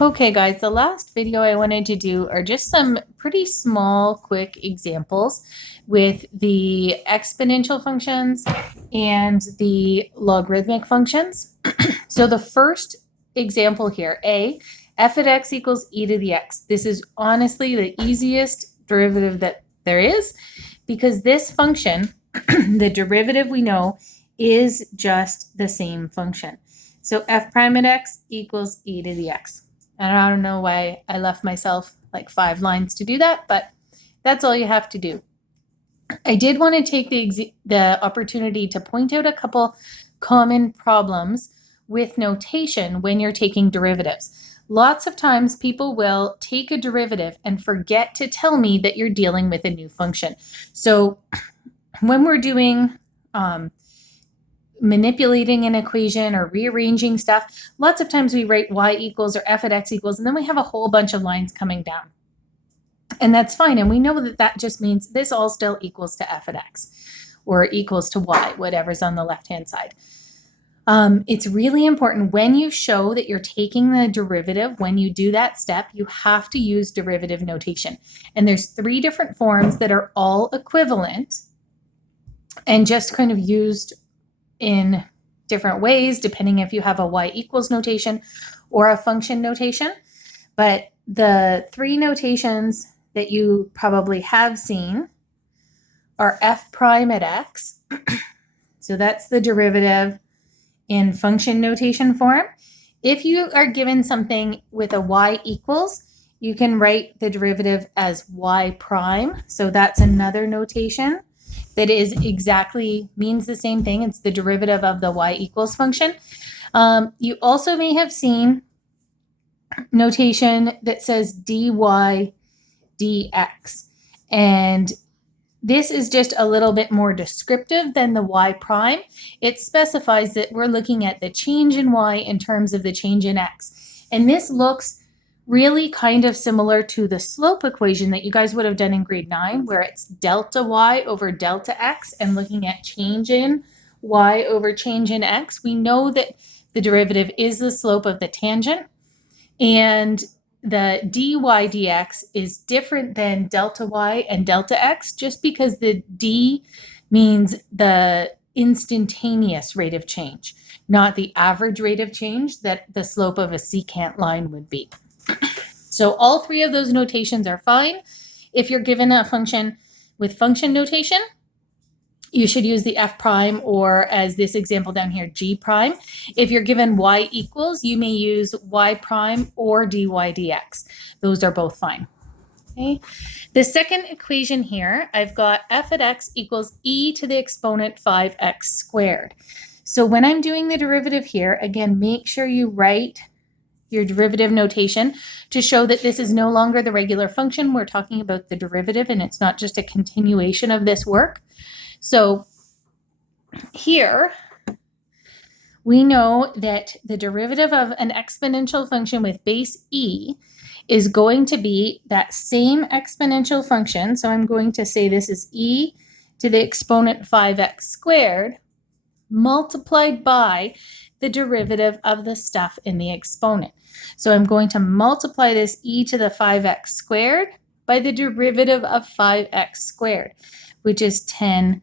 Okay, guys, the last video I wanted to do are just some pretty small, quick examples with the exponential functions and the logarithmic functions. So the first example here, f of x equals e to the x. This is honestly the easiest derivative that there is because this function, the derivative we know, is just the same function. So f prime at x equals e to the x. And I don't know why I left myself like 5 lines to do that, but that's all you have to do. I did want to take the opportunity to point out a couple common problems with notation when you're taking derivatives. Lots of times people will take a derivative and forget to tell me that you're dealing with a new function. So when we're doing manipulating an equation or rearranging stuff, lots of times we write y equals or f at x equals, and then we have a whole bunch of lines coming down. And that's fine. And we know that that just means this all still equals to f at x or equals to y, whatever's on the left-hand side. It's really important when you show that you're taking the derivative, when you do that step, you have to use derivative notation. And there's 3 different forms that are all equivalent and just kind of used in different ways, depending if you have a y equals notation or a function notation. But the 3 notations that you probably have seen are f prime at x. So that's the derivative in function notation form. If you are given something with a y equals, you can write the derivative as y prime. So that's another notation that is means the same thing. It's the derivative of the y equals function. You also may have seen notation that says dy dx. And this is just a little bit more descriptive than the y prime. It specifies that we're looking at the change in y in terms of the change in x. And this looks really kind of similar to the slope equation that you guys would have done in grade 9, where it's delta y over delta x and looking at change in y over change in x. We know that the derivative is the slope of the tangent, and the dy dx is different than delta y and delta x just because the d means the instantaneous rate of change, not the average rate of change that the slope of a secant line would be. So all 3 of those notations are fine. If you're given a function with function notation, you should use the f prime, or as this example down here, g prime. If you're given y equals, you may use y prime or dy dx. Those are both fine. Okay. The second equation here, I've got f at x equals e to the exponent 5x squared. So when I'm doing the derivative here, again, make sure you write your derivative notation to show that this is no longer the regular function. We're talking about the derivative, and it's not just a continuation of this work. So here, we know that the derivative of an exponential function with base e is going to be that same exponential function. So I'm going to say this is e to the exponent 5x squared multiplied by the derivative of the stuff in the exponent. So I'm going to multiply this e to the 5x squared by the derivative of 5x squared, which is 10x.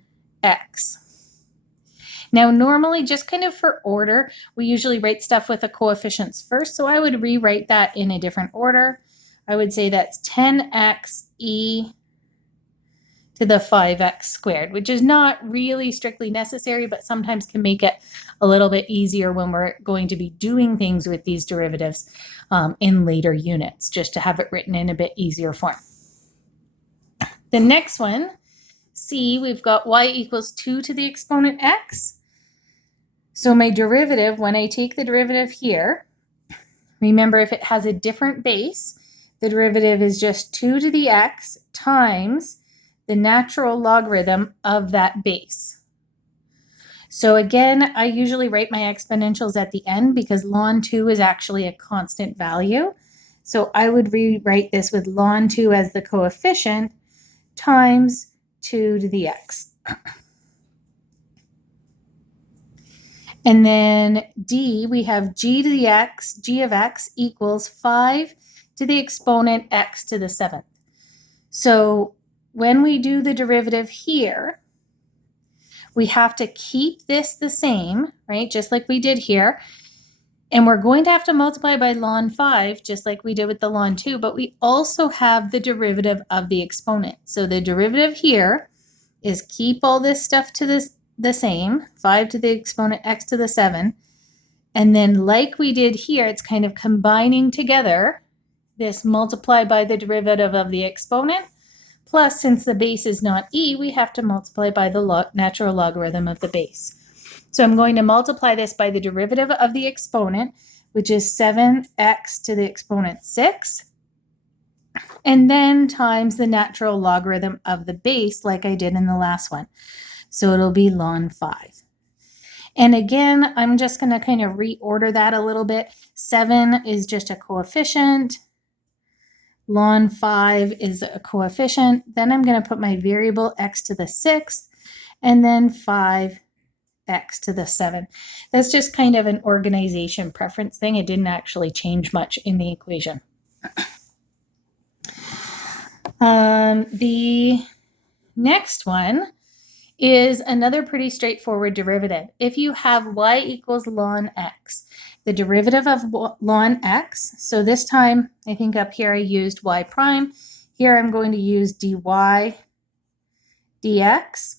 Now, normally, just kind of for order, we usually write stuff with the coefficients first, so I would rewrite that in a different order. I would say that's 10x e to the 5x squared, which is not really strictly necessary, but sometimes can make it a little bit easier when we're going to be doing things with these derivatives in later units, just to have it written in a bit easier form. The next one, C, we've got y equals 2 to the exponent x. So my derivative, when I take the derivative here, remember if it has a different base, the derivative is just 2 to the x times the natural logarithm of that base. So again, I usually write my exponentials at the end because ln 2 is actually a constant value. So I would rewrite this with ln 2 as the coefficient times 2 to the x. And then D, we have g of x equals 5 to the exponent x to the 7th. So when we do the derivative here, we have to keep this the same, right? Just like we did here. And we're going to have to multiply by ln 5, just like we did with the ln 2, but we also have the derivative of the exponent. So the derivative here is keep all this stuff to the same, 5 to the exponent x to the 7. And then like we did here, it's kind of combining together this multiply by the derivative of the exponent. Plus, since the base is not e, we have to multiply by the natural logarithm of the base. So I'm going to multiply this by the derivative of the exponent, which is 7x to the exponent 6, and then times the natural logarithm of the base like I did in the last one. So it'll be ln 5. And again, I'm just going to kind of reorder that a little bit. 7 is just a coefficient. Ln 5 is a coefficient. Then I'm going to put my variable x to the 6th, and then 5 x to the 7. That's just kind of an organization preference thing. It didn't actually change much in the equation. The next one is another pretty straightforward derivative. If you have y equals ln x, the derivative of ln x, so this time I think up here I used y prime. Here I'm going to use dy dx.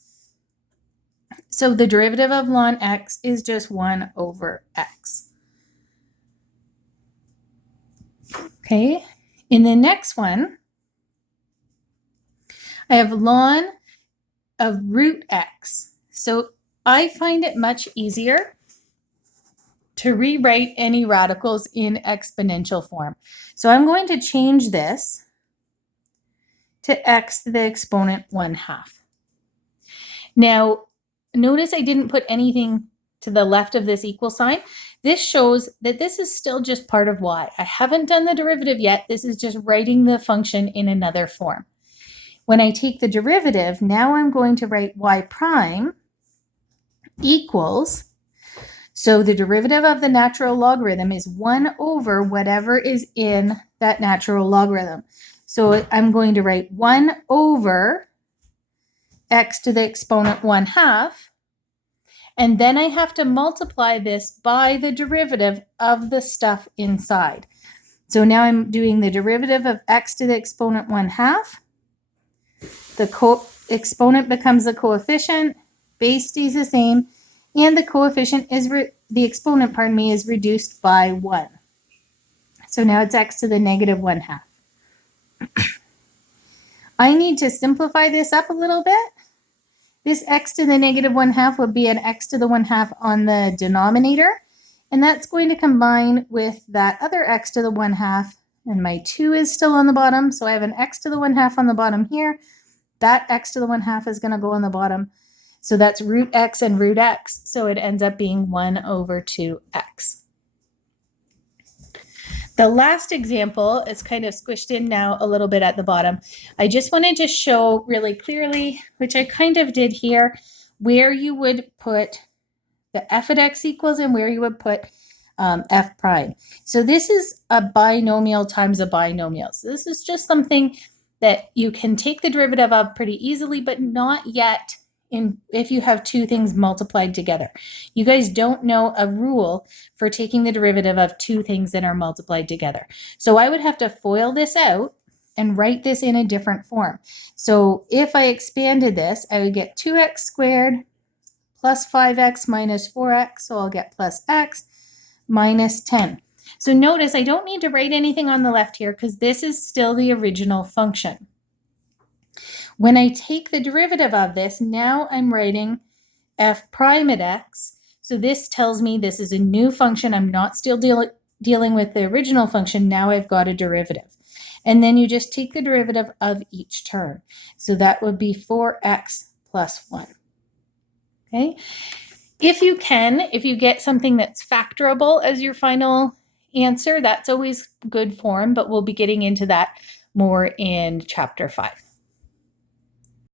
So the derivative of ln x is just 1 over x. Okay, in the next one, I have ln of root x. So I find it much easier to rewrite any radicals in exponential form. So I'm going to change this to x to the exponent 1/2. Now, notice I didn't put anything to the left of this equal sign. This shows that this is still just part of y. I haven't done the derivative yet. This is just writing the function in another form. When I take the derivative, now I'm going to write y prime equals, so the derivative of the natural logarithm is 1 over whatever is in that natural logarithm. So I'm going to write 1 over x to the exponent 1/2, and then I have to multiply this by the derivative of the stuff inside. So now I'm doing the derivative of x to the exponent 1/2. The exponent becomes the coefficient, base stays the same, and the coefficient is, the exponent, pardon me, is reduced by 1. So now it's x to the negative 1/2. I need to simplify this up a little bit. This x to the negative 1/2 would be an x to the 1/2 on the denominator, and that's going to combine with that other x to the 1/2, and my 2 is still on the bottom, so I have an x to the 1/2 on the bottom here. That x to the 1/2 is going to go on the bottom. So that's root x and root x. So it ends up being 1 over 2x. The last example is kind of squished in now a little bit at the bottom. I just wanted to show really clearly, which I kind of did here, where you would put the f at x equals and where you would put f prime. So this is a binomial times a binomial. So this is just something that you can take the derivative of pretty easily, but not yet if you have two things multiplied together. You guys don't know a rule for taking the derivative of two things that are multiplied together. So I would have to FOIL this out and write this in a different form. So if I expanded this, I would get 2x squared plus 5x minus 4x, so I'll get plus x minus 10. So notice I don't need to write anything on the left here because this is still the original function. When I take the derivative of this, now I'm writing f prime at x. So this tells me this is a new function. I'm not still dealing with the original function. Now I've got a derivative. And then you just take the derivative of each term. So that would be 4x plus 1. Okay. If you get something that's factorable as your final answer, that's always good form, but we'll be getting into that more in chapter 5.